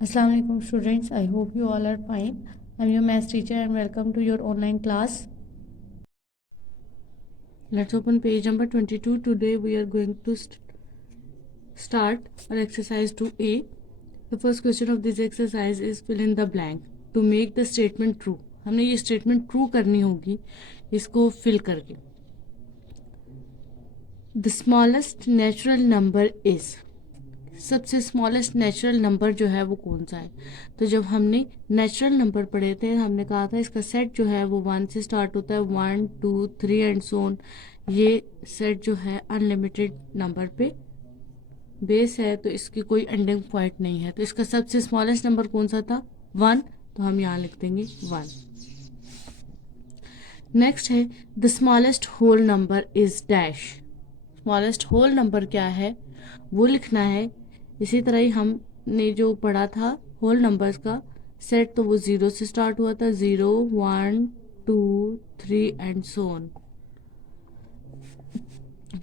Assalamu alaikum students. I hope you all are fine. I'm your maths teacher and welcome to your online class. Let's open page number 22. Today we are going to start our exercise 2A. The first question of this exercise is fill in the blank to make the statement true. हमने ये statement true करनी होगी इसको fill करके. The smallest natural number is, सबसे smallest natural number जो है वो कौन सा है. तो जब हमने नेचुरल नंबर पढ़े थे हमने कहा था इसका सेट जो है वो 1 से स्टार्ट होता है, 1 2 3 एंड सो ऑन. ये सेट जो है अनलिमिटेड नंबर पे बेस है, तो इसकी कोई एंडिंग पॉइंट नहीं है. तो इसका सबसे स्मॉलेस्ट नंबर कौन सा था, 1, तो हम यहाँ लिख देंगे 1. नेक्स्ट है the smallest whole number is dash. Smallest whole number क्या है वो लिखना है. इसी तरह ही हमने जो पढ़ा था होल नंबर्स का सेट, तो वो 0 से स्टार्ट हुआ था, 0 1 2 3 एंड सो ऑन.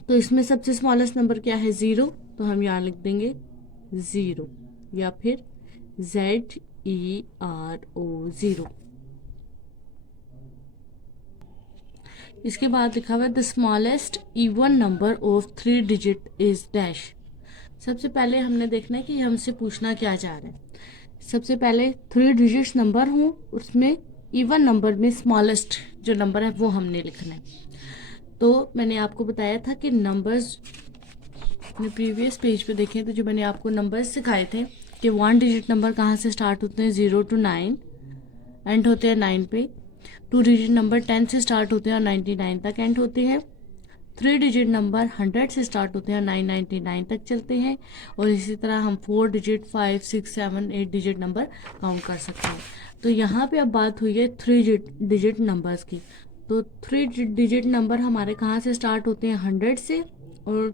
तो इसमें सबसे स्मॉलेस्ट नंबर क्या है, 0, तो हम यहाँ लिख देंगे 0 या फिर ZERO 0. इसके बाद लिखा हुआ है the smallest even number of 3 digit is dash. सबसे पहले हमने देखना है कि हमसे पूछना क्या चाह रहे हैं. सबसे पहले 3 डिजिट्स नंबर हों, उसमें इवन नंबर में स्मॉलेस्ट जो नंबर है वो हमने लिखना है. तो मैंने आपको बताया था कि नंबर्स अपने प्रीवियस पेज पे देखें तो जो मैंने आपको नंबर्स सिखाए थे कि 1 डिजिट नंबर कहाँ से स्टार्ट होते हैं, 0 to 9 एंड होते हैं 9 पे. 2 डिजिट नंबर 10 से स्टार्ट होते हैं और 99 तक एंड होते हैं. 3 डिजिट नंबर 100 से स्टार्ट होते हैं और 999 तक चलते हैं. और इसी तरह हम 4 डिजिट 5 6 7 8 डिजिट नंबर काउंट कर सकते हैं. तो यहाँ पे अब बात हुई है 3 डिजिट नंबर्स की. तो 3 डिजिट नंबर हमारे कहाँ से स्टार्ट होते हैं, 100 से, और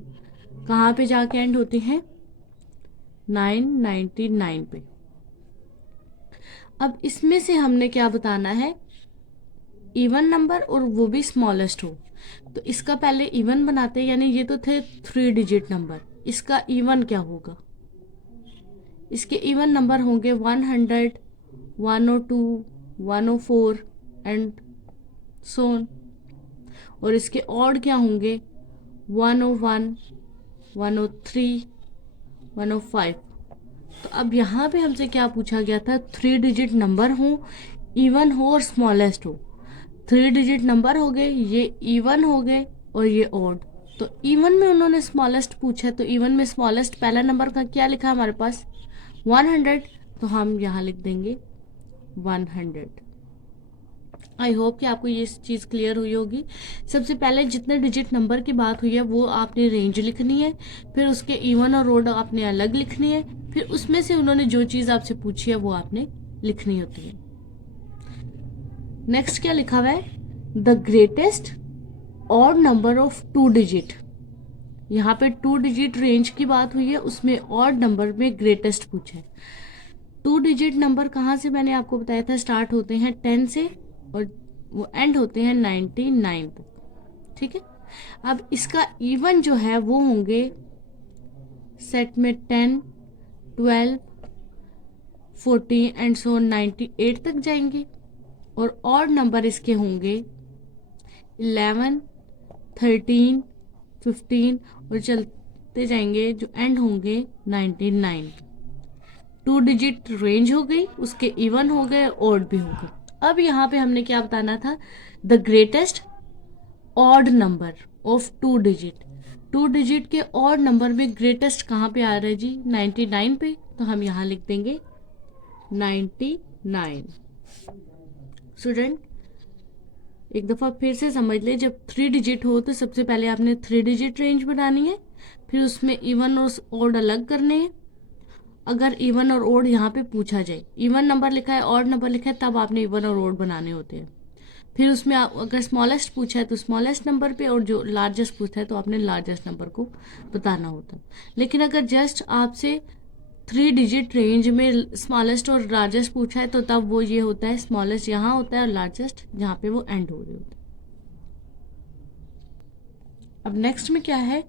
कहाँ पे जाके एंड होते हैं, 999 पे. अब इसमें से हमने क्या बताना है, इवन नंबर और वो भी स्मॉलेस्ट हो. तो इसका पहले इवन बनाते हैं, यानी ये तो थे 3 डिजिट नंबर, इसका इवन क्या होगा. इसके इवन नंबर होंगे 100 102 104 एंड सो ऑन. और इसके ऑड क्या होंगे, 101 103 105. तो अब यहाँ पे हमसे क्या पूछा गया था, 3 डिजिट नंबर हो, इवन हो और स्मॉलेस्ट हो. 3 डिजिट नंबर हो गए, ये इवन हो गए और ये ऑड. तो इवन में उन्होंने स्मॉलेस्ट पूछा, तो इवन में स्मॉलेस्ट पहला नंबर का क्या लिखा हमारे पास, 100, तो हम यहाँ लिख देंगे 100. आई होप कि आपको ये चीज़ क्लियर हुई होगी. सबसे पहले जितने डिजिट नंबर की बात हुई है वो आपने रेंज लिखनी है, फिर उसके इवन और ऑड आपने अलग लिखनी है, फिर उसमें से उन्होंने जो चीज़ आपसे पूछी है वो आपने लिखनी होती है. नेक्स्ट क्या लिखा हुआ है, the greatest odd number of 2 digit. यहाँ पे 2 डिजिट रेंज की बात हुई है, उसमें ऑड नंबर में ग्रेटेस्ट पूछा है. 2 डिजिट नंबर कहाँ से मैंने आपको बताया था, स्टार्ट होते हैं 10 से और वो एंड होते हैं 99 तक. ठीक है. अब इसका इवन जो है वो होंगे सेट में 10 12 14 एंड सो 98 तक जाएंगे. और ऑड नंबर इसके होंगे 11 13 15 और चलते जाएंगे जो एंड होंगे 99. 2 डिजिट रेंज हो गई, उसके इवन हो गए, ऑड भी हो गए. अब यहाँ पे हमने क्या बताना था, the greatest odd number of 2 digit. 2 digit के ऑड नंबर में ग्रेटेस्ट कहाँ पे आ रहा है जी, 99 पे, तो हम यहाँ लिख देंगे 99. स्टूडेंट एक दफ़ा फिर से समझ ले, जब 3 डिजिट हो तो सबसे पहले आपने 3 डिजिट रेंज बनानी है, फिर उसमें इवन और ऑड अलग करने हैं. अगर इवन और ऑड यहाँ पे पूछा जाए, इवन नंबर लिखा है ऑड नंबर लिखा है, तब आपने इवन और ऑड बनाने होते हैं. फिर उसमें अगर स्मॉलेस्ट पूछा है तो स्मॉलेस्ट नंबर पे, और जो लार्जेस्ट पूछा है तो आपने लार्जेस्ट नंबर को बताना होता है. लेकिन अगर जस्ट आपसे 3 डिजिट रेंज में स्मॉलेस्ट और लार्जेस्ट पूछा है तो तब वो ये होता है, स्मॉलेस्ट यहाँ होता है और लार्जेस्ट जहाँ पे वो एंड हो रहे होते हैं. अब नेक्स्ट में क्या है,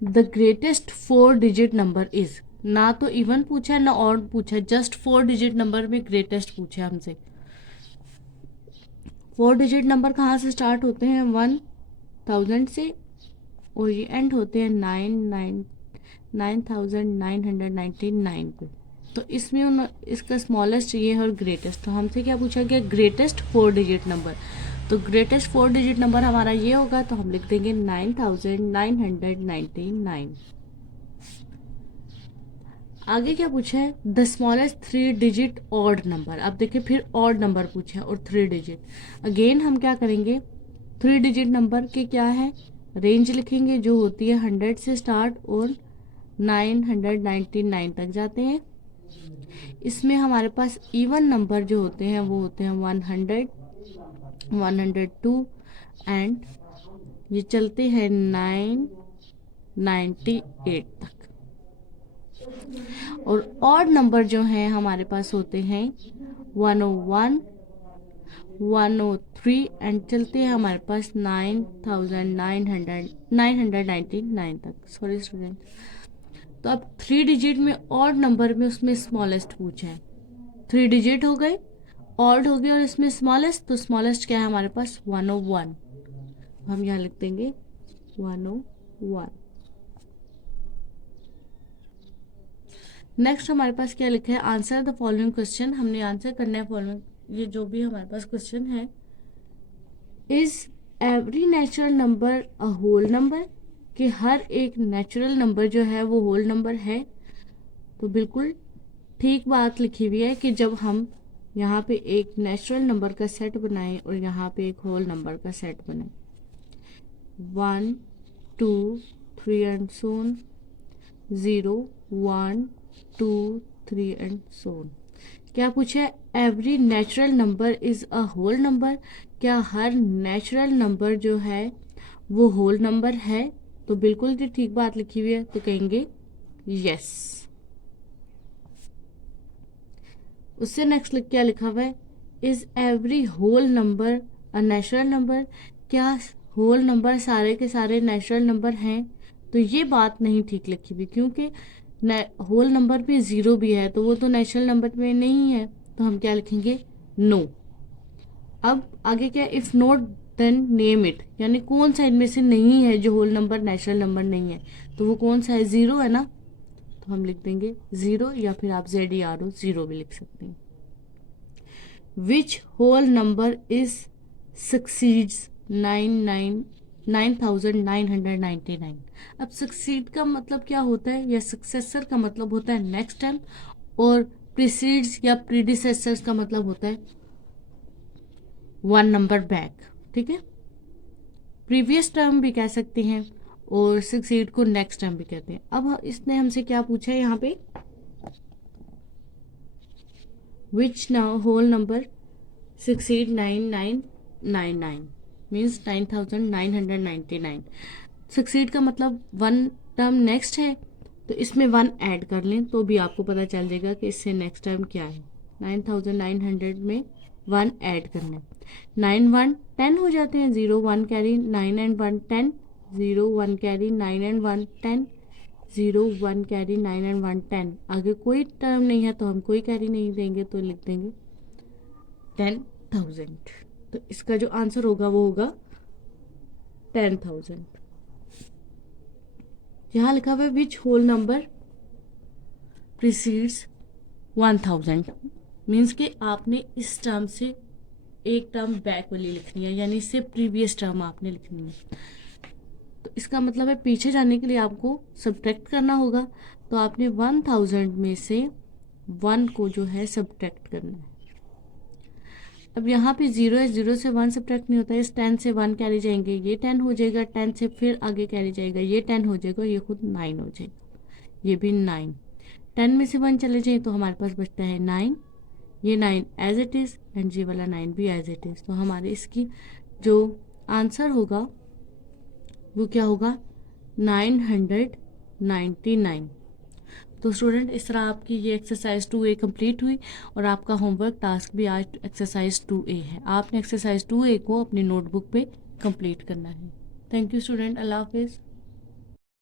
the greatest 4 digit number is. ना तो इवन पूछा है ना ऑड पूछा है, जस्ट 4 डिजिट नंबर में ग्रेटेस्ट पूछा है हमसे। 4 डिजिट नंबर कहाँ से स्टार्ट होते हैं? 1000 से, और ये एंड होते हैं 9999 पे। तो इसमें इसका स्मॉलेस्ट ये है और ग्रेटेस्ट। तो हमसे क्या पूछा गया? Greatest 4 digit number. तो ग्रेटेस्ट 4 डिजिट नंबर हमारा ये होगा, तो हम लिख देंगे 9999। आगे क्या पूछा है? The smallest 3 digit odd number. अब देखिए फिर ऑड नंबर पूछा है और 3 डिजिट। अगेन हम क्या करेंगे? 3 डिजिट नंबर के क्या है? रेंज लिखेंगे जो होती है 100 से स्टार्ट और 999 तक जाते हैं। इसमें हमारे पास इवन नंबर जो होते हैं वो होते हैं 100, 102 एंड ये चलते हैं 998 तक। और ऑड नंबर जो हैं हमारे पास होते हैं 101, 103 एंड चलते हैं हमारे पास 999 तक। Sorry student. तो अब 3 डिजिट में ऑड नंबर में उसमें स्मॉलेस्ट पूछा है। 3 डिजिट हो गए, ऑड हो गया और इसमें स्मॉलेस्ट। तो स्मॉलेस्ट क्या है हमारे पास? 101। हम यहाँ लिख देंगे 101। नेक्स्ट हमारे पास क्या लिखा है? Answer the following question. हमने आंसर करना है फॉलोइंग, ये जो भी हमारे पास क्वेश्चन है। Is every natural number a whole number? कि हर एक नेचुरल नंबर जो है वो होल नंबर है। तो बिल्कुल ठीक बात लिखी हुई है कि जब हम यहाँ पे एक नेचुरल नंबर का सेट बनाएं और यहाँ पे एक होल नंबर का सेट बनाएं, 1 2 3 and so on, 0 1 2 3 and so on. क्या पूछा है? Every natural number is a whole number. क्या हर नेचुरल नंबर जो है वो होल नंबर है? तो बिल्कुल जी ठीक बात लिखी हुई है, तो कहेंगे यस। उससे नेक्स्ट क्या लिखा हुआ है? Is every whole number a natural number? क्या होल नंबर सारे के सारे नेचुरल नंबर हैं? तो ये बात नहीं ठीक लिखी हुई, क्योंकि होल नंबर में ज़ीरो भी है तो वो तो नेचुरल नंबर में नहीं है। तो हम क्या लिखेंगे? नो। अब आगे क्या? If not then name it, यानी कौन सा इनमें से नहीं है जो होल नंबर नेचुरल नंबर नहीं है? तो वो कौन सा है? ज़ीरो है ना। तो हम लिख देंगे ज़ीरो, या फिर आप ZERO ज़ीरो भी लिख सकते हैं। Which whole number is succeeds 9999। अब सक्सीड का मतलब क्या होता है, या सक्सेसर का मतलब होता है नेक्स्ट टाइम, और प्रीसीड्स या प्रीडिसेसर्स का मतलब होता है 1 नंबर बैक। ठीक है, प्रीवियस टर्म भी कह सकते हैं और सक्सीड को नेक्स्ट टर्म भी कहते हैं। अब इसने हमसे क्या पूछा है यहाँ पे? Which whole number succeed 9999 means 9999। Succeed का मतलब 1 टर्म नेक्स्ट है, तो इसमें 1 ऐड कर लें तो भी आपको पता चल जाएगा कि इससे नेक्स्ट टर्म क्या है। 9900 में 1 ऐड करना है। 9 1 10 हो जाते हैं, 0 1 carry, 9 and 1 10, 0 1 carry, 9 and 1 10, 0 1 carry, 9 and 1 10। आगे कोई टर्म नहीं है तो हम कोई कैरी नहीं देंगे, तो लिख देंगे 10,000। तो इसका जो आंसर होगा वो होगा 10,000। यहाँ लिखा हुआ है which whole number precedes 1000, means कि आपने इस टर्म से एक टर्म बैक वाली लिखनी है, यानी इससे प्रीवियस टर्म आपने लिखनी है। तो इसका मतलब है पीछे जाने के लिए आपको सब्ट्रैक्ट करना होगा। तो आपने 1000 में से 1 को जो है सब्ट्रैक्ट करना है। अब यहाँ पे 0 है, 0 से 1 सब्ट्रैक्ट नहीं होता है। इस 10 से 1 कैरी जाएंगे, ये 10 हो जाएगा। 10 से फिर आगे कैरी जाएगा, ये 10 हो जाएगा, ये खुद 9 हो जाएगा, ये भी 9। 10 में से 1 चले जाए तो हमारे पास बचता है 9, ये 9 एज इट इज़ एंड ये वाला 9 भी एज इट इज़। तो हमारे इसकी जो आंसर होगा वो क्या होगा? 999। तो स्टूडेंट, इस तरह आपकी ये एक्सरसाइज 2A कंप्लीट हुई और आपका होमवर्क टास्क भी आज एक्सरसाइज 2A है। आपने एक्सरसाइज 2A को अपनी नोटबुक पे कंप्लीट करना है। थैंक यू स्टूडेंट, अल्लाह हाफिज़।